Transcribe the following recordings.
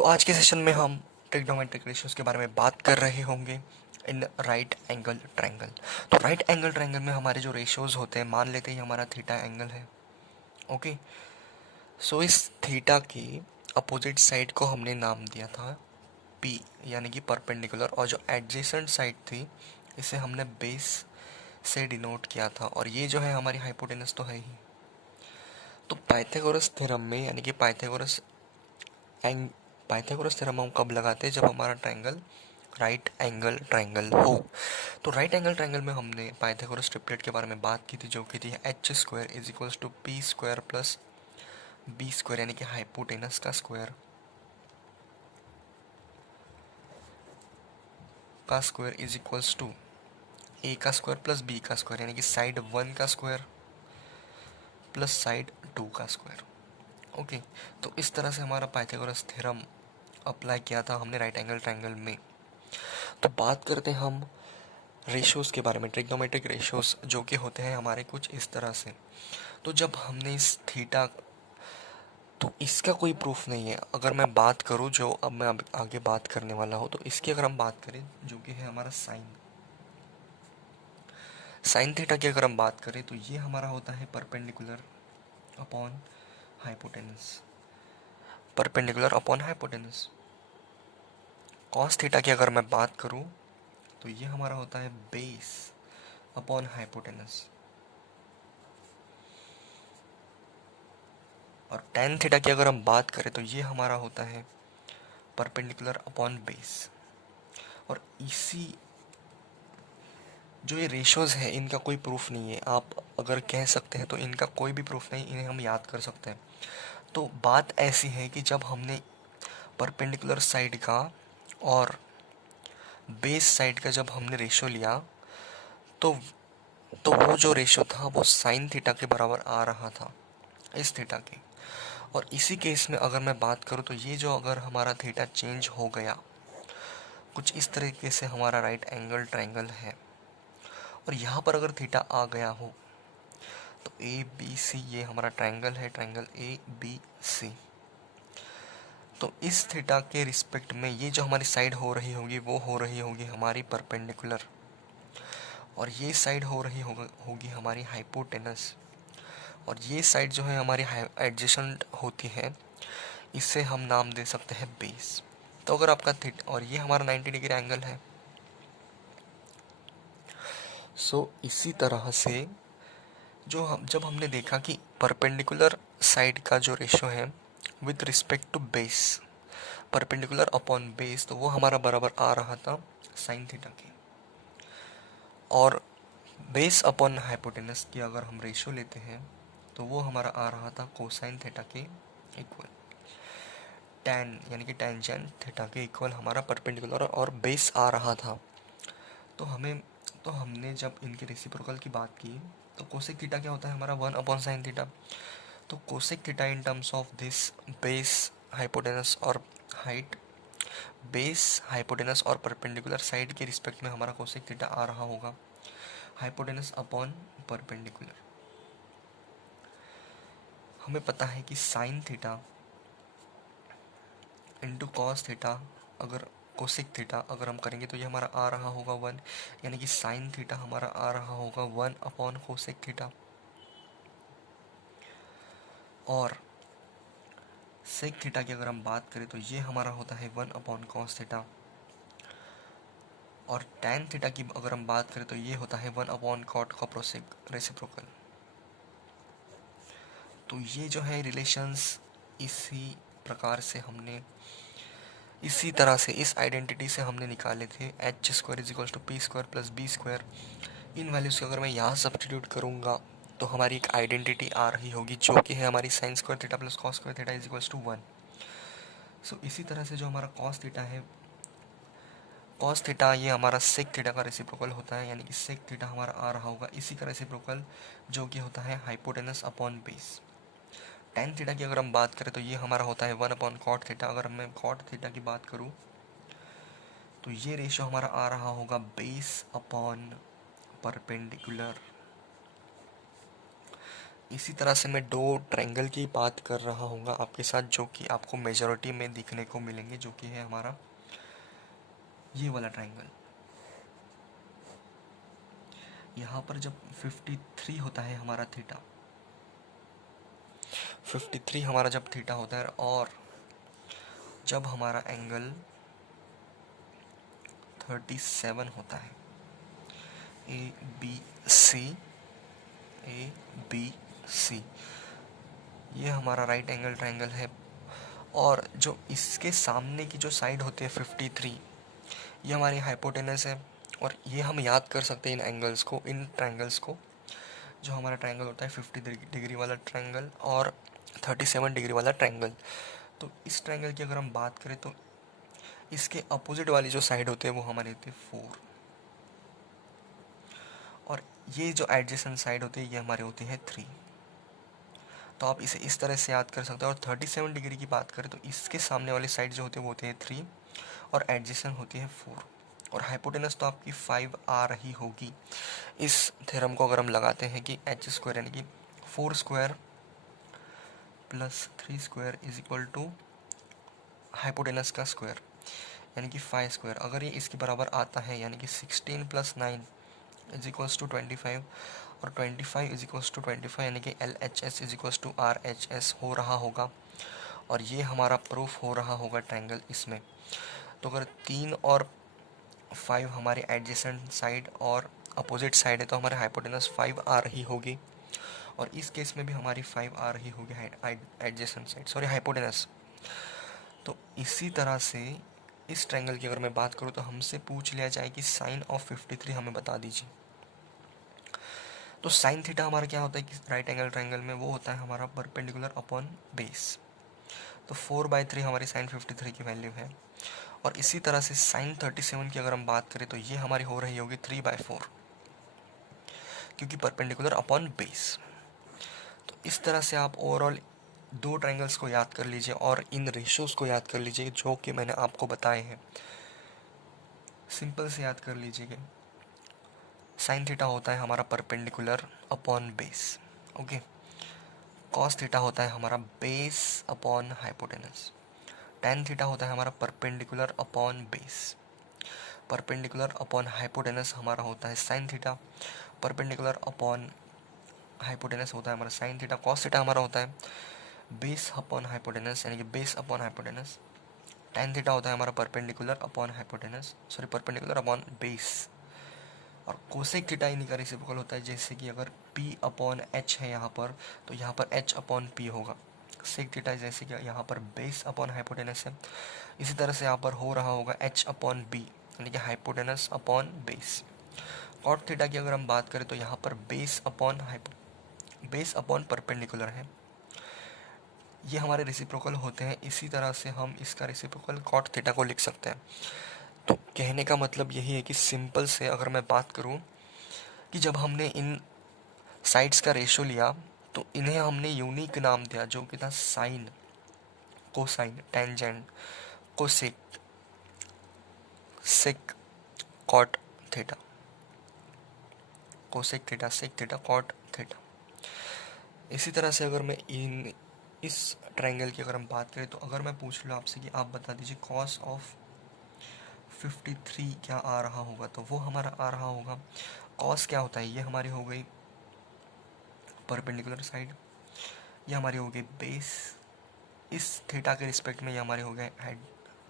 आज के सेशन में हम ट्रिग्नोमेट्रिक रेशियोज के बारे में बात कर रहे होंगे इन राइट एंगल ट्रायंगल। तो राइट एंगल ट्रायंगल में हमारे जो रेशियोज होते हैं, मान लेते हैं हमारा थीटा एंगल है। ओके, इस थीटा की अपोजिट साइड को हमने नाम दिया था पी, यानी कि परपेंडिकुलर, और जो एडजेसेंट साइड थी इसे हमने बेस से डिनोट किया था, और ये जो है हमारी हाइपोटेनस तो है ही। तो पाइथागोरस थ्योरम में, यानी कि पाइथागोरस थ्योरम हम कब लगाते हैं, जब हमारा ट्रायंगल राइट एंगल ट्रायंगल हो। तो राइट एंगल ट्रायंगल में हमने पाइथागोरस ट्रिपलेट के बारे में बात की थी, जो कि थी H square is equals to P square plus B square, यानी कि हाइपोटेनस का square is equals to A का स्क्वायर प्लस बी का स्क्वायर, यानी कि साइड वन का स्क्वायर प्लस साइड टू का स्क्वायर। ओके, तो इस तरह से हमारा पाइथागोरस थ्योरम अप्लाई किया था हमने राइट एंगल ट्रायंगल में। तो बात करते हैं हम रेशियोज के बारे में, ट्रिग्नोमेट्रिक रेशियोज, जो कि होते हैं हमारे कुछ इस तरह से। तो जब हमने इस थीटा, तो इसका कोई प्रूफ नहीं है। अगर मैं बात करूं, जो अब मैं अब आगे बात करने वाला हूं, तो इसकी अगर हम बात करें, जो कि है हमारा साइन थीटा की अगर हम बात करें, तो ये हमारा होता है perpendicular upon hypotenuse, perpendicular upon hypotenuse. Cos theta की अगर मैं बात करूं, तो ये हमारा होता है बेस अपॉन हाइपोटेनस। और टेन थीटा की अगर हम बात करें, तो ये हमारा होता है परपेंडिकुलर अपॉन बेस। और इसी जो ये रेशोज़ है, इनका कोई प्रूफ नहीं है। आप अगर कह सकते हैं तो इनका कोई भी प्रूफ नहीं, इन्हें हम याद कर सकते हैं। तो बात ऐसी है कि जब हमने परपेंडिकुलर साइड का और बेस साइड का जब हमने रेशो लिया, तो वो जो रेशो था वो साइन थीटा के बराबर आ रहा था, इस थीटा के। और इसी केस में अगर मैं बात करूँ, तो ये जो अगर हमारा थीटा चेंज हो गया, कुछ इस तरीके से हमारा राइट एंगल ट्रायंगल है, और यहाँ पर अगर थीटा आ गया हो, तो ए बी सी ये हमारा ट्रायंगल है, ट्रायंगल ए बी सी। तो इस थीटा के रिस्पेक्ट में ये जो हमारी साइड हो रही होगी, वो हो रही होगी हमारी परपेंडिकुलर, और ये साइड हो रही होगी हमारी हाइपोटेनस, और ये साइड जो है हमारी एडजेसेंट होती है, इसे हम नाम दे सकते हैं बेस। तो अगर आपका थीटा, और ये हमारा 90 डिग्री एंगल है। इसी तरह से जब हमने देखा कि परपेंडिकुलर साइड का जो रेशो है with respect to base, perpendicular upon base, तो वो हमारा बराबर आ रहा था साइन थीटा के। और बेस अपॉन हाइपोटेनस की अगर हम रेशो लेते हैं, तो वो हमारा आ रहा था कोसाइन थीटा के इक्वल। टैन, यानी कि टेंजेंट थीटा के इक्वल हमारा परपेंडिकुलर और बेस आ रहा था। तो हमने जब इनके रेसिप्रोकल की बात की, तो कोसेक थीटा क्या होता है हमारा 1/sin थीटा। तो cosec theta in terms of this base, hypotenuse और हाइट, बेस, हाइपोटेनस और परपेंडिकुलर साइड के रिस्पेक्ट में हमारा कोसेक थीटा आ रहा होगा हाइपोटेनस अपॉन परपेंडिकुलर। हमें पता है कि sine theta into cos theta, अगर कोसेक थीटा अगर हम करेंगे, तो ये हमारा आ रहा होगा 1, यानी कि साइन थीटा हमारा आ रहा होगा 1/कोसेक थीटा। और सेक थीटा की अगर हम बात करें, तो ये हमारा होता है 1/कॉस थीटा। और टैन थीटा की अगर हम बात करें, तो ये होता है 1/कॉट का प्रोसेक रेसिप्रोकल। तो ये जो है रिलेशंस, इसी प्रकार से हमने, इसी तरह से इस आइडेंटिटी से हमने निकाले थे H square is equals to P square plus B square. इन वैल्यूज़ को अगर मैं यहाँ सब्सटीट्यूट करूँगा, तो हमारी एक आइडेंटिटी आ रही होगी, जो कि है हमारी sine square theta plus cos square theta is equals to 1। इसी तरह से जो हमारा कॉस थीटा है, कॉस थीटा ये हमारा सेक थीटा का रेसिप्रोकल होता है, यानी कि सेक थीटा हमारा आ रहा होगा इसी का रेसिप्रोकल, जो कि होता है hypotenuse upon base. Tan theta की अगर हम बात करें, तो ये हमारा होता है 1/कॉट थीटा। अगर मैं कॉट थीटा की बात करूँ, तो ये रेशो हमारा आ रहा होगा बेस अपॉन परपेंडिकुलर। इसी तरह से मैं दो ट्रायंगल की बात कर रहा हूँ आपके साथ, जो कि आपको मेजॉरिटी में दिखने को मिलेंगे, जो कि है हमारा ये वाला ट्रायंगल। यहाँ पर जब 53 होता है हमारा थीटा, 53 हमारा जब थीटा होता है, और जब हमारा एंगल 37 होता है, A B C, A B C, ये हमारा राइट एंगल ट्रायंगल है। और जो इसके सामने की जो साइड होती है 53, ये हमारी हाइपोटेनस है। और ये हम याद कर सकते हैं इन एंगल्स को, इन ट्रायंगल्स को। जो हमारा ट्रायंगल होता है 50 डिग्री वाला ट्रायंगल और 37 डिग्री वाला ट्रायंगल। तो इस ट्रायंगल की अगर हम बात करें तो इसके अपोजिट वाली जो साइड होती है वो हमारी होती है 4, और ये जो एडजेसेंट साइड होती है ये हमारी होती है 3। तो आप इसे इस तरह से याद कर सकते हो। और 37 डिग्री की बात करें तो इसके सामने वाली साइड जो होती है वो होती है 3, और एडजेसेंट होती है 4, और हाइपोटेनस तो आपकी 5 आ रही होगी। इस थ्योरम को अगर हम लगाते हैं कि एच स्क्वायर यानी कि 4 square plus 3 square is equal to hypotenuse का स्क्वायर यानी कि 5 स्क्वायर, अगर ये इसके बराबर आता है यानी कि 16 प्लस 9 इज इक्वल्स टू 25, और 25 इज इक्वल्स टू 25 यानी कि LHS is equals to RHS हो रहा होगा। और ये हमारा प्रूफ हो रहा होगा ट्रायंगल इसमें। तो अगर 3 और 5 हमारे एडजेसेंट साइड और अपोजिट साइड है तो हमारे हाइपोटेनस 5 आ रही होगी, और इस केस में भी हमारी 5 आ रही होगी एडजेसेंट साइड, सॉरी हाइपोटेनस। तो इसी तरह से इस ट्रायंगल की अगर मैं बात करूँ तो हमसे पूछ लिया जाए कि साइन ऑफ 53 हमें बता दीजिए। तो साइन थीटा हमारा क्या होता है कि राइट एंगल ट्रायंगल में वो होता है हमारा परपेंडिकुलर अपॉन बेस। तो 4/3 हमारी साइन 53 की वैल्यू है। और इसी तरह से साइन 37 की अगर हम बात करें तो ये हमारी हो रही होगी 3/4, क्योंकि परपेंडिकुलर अपॉन बेस। तो इस तरह से आप ओवरऑल दो ट्रायंगल्स को याद कर लीजिए और इन रेशियोज को याद कर लीजिए जो कि मैंने आपको बताए हैं। सिंपल से याद कर लीजिए, साइन थीटा होता है हमारा perpendicular upon base, okay. Cos theta होता है हमारा base upon hypotenuse. Tan theta होता है हमारा perpendicular upon base. Perpendicular upon hypotenuse हमारा होता है sine theta. Perpendicular upon hypotenuse होता है हमारा साइन थीटा। कॉस थीटा हमारा होता है बेस अपॉन हाइपोटेनस यानी कि base upon hypotenuse. Tan theta होता है हमारा perpendicular upon hypotenuse, sorry perpendicular upon base. और कोसेक थीटा इन्हीं का रेसिप्रोकल होता है, जैसे कि अगर P अपॉन एच है यहाँ पर तो यहाँ पर H अपॉन P होगा। सेक थीटा जैसे कि यहाँ पर बेस अपॉन हाइपोटेनस है, इसी तरह से यहाँ पर हो रहा होगा H अपॉन B यानी कि hypotenuse upon base. Cot theta की अगर हम बात करें तो यहाँ पर बेस अपॉन परपेंडिकुलर है। ये हमारे रेसिप्रोकल होते हैं। इसी तरह से हम इसका रेसिप्रोकल कॉट थीटा को लिख सकते हैं। तो कहने का मतलब यही है कि सिंपल से अगर मैं बात करूं कि जब हमने इन साइड्स का रेशो लिया तो इन्हें हमने यूनिक नाम दिया, जो कि था sine, cosine, tangent, cosec, sec, cot theta, cosec theta, sec theta, cot theta. इसी तरह से अगर मैं इस ट्रायंगल की अगर हम बात करें तो अगर मैं पूछ लूँ आपसे कि आप बता दीजिए कॉस ऑफ 53 क्या आ रहा होगा, तो वो हमारा आ रहा होगा, कॉस क्या होता है, ये हमारी हो गई परपेंडिकुलर साइड, ये हमारी हो गई बेस, इस थीटा के रिस्पेक्ट में ये हमारे हो गए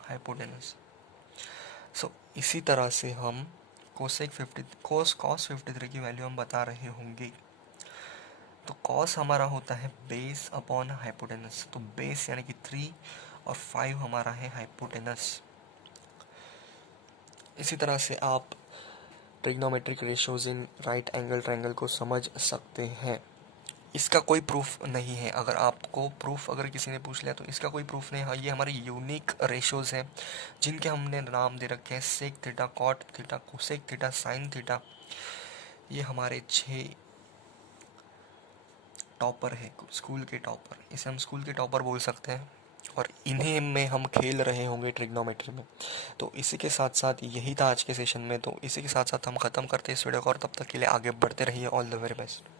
हाइपोटेनस। सो इसी तरह से हम कॉस 53 की वैल्यू हम बता रहे होंगे। तो कॉस हमारा होता है बेस अपॉन हाइपोटेनस, तो बेस यानी कि 3 और 5 हमारा है हाइपोटेनस। इसी तरह से आप trigonometric ratios in right angle triangle को समझ सकते हैं। इसका कोई प्रूफ नहीं है। अगर आपको प्रूफ अगर किसी ने पूछ लिया तो इसका कोई प्रूफ नहीं है। ये हमारे यूनिक रेशियोज हैं जिनके हमने नाम दे रखे हैं sec theta, cot theta, cosec theta, sine theta. ये हमारे 6 टॉपर है, स्कूल के टॉपर, इसे हम स्कूल के टॉपर बोल सकते हैं। और इन्हीं में हम खेल रहे होंगे ट्रिग्नोमेट्री में। तो इसी के साथ साथ यही था आज के सेशन में। तो इसी के साथ साथ हम ख़त्म करते हैं इस वीडियो को, और तब तक के लिए आगे बढ़ते रहिए। All the very best.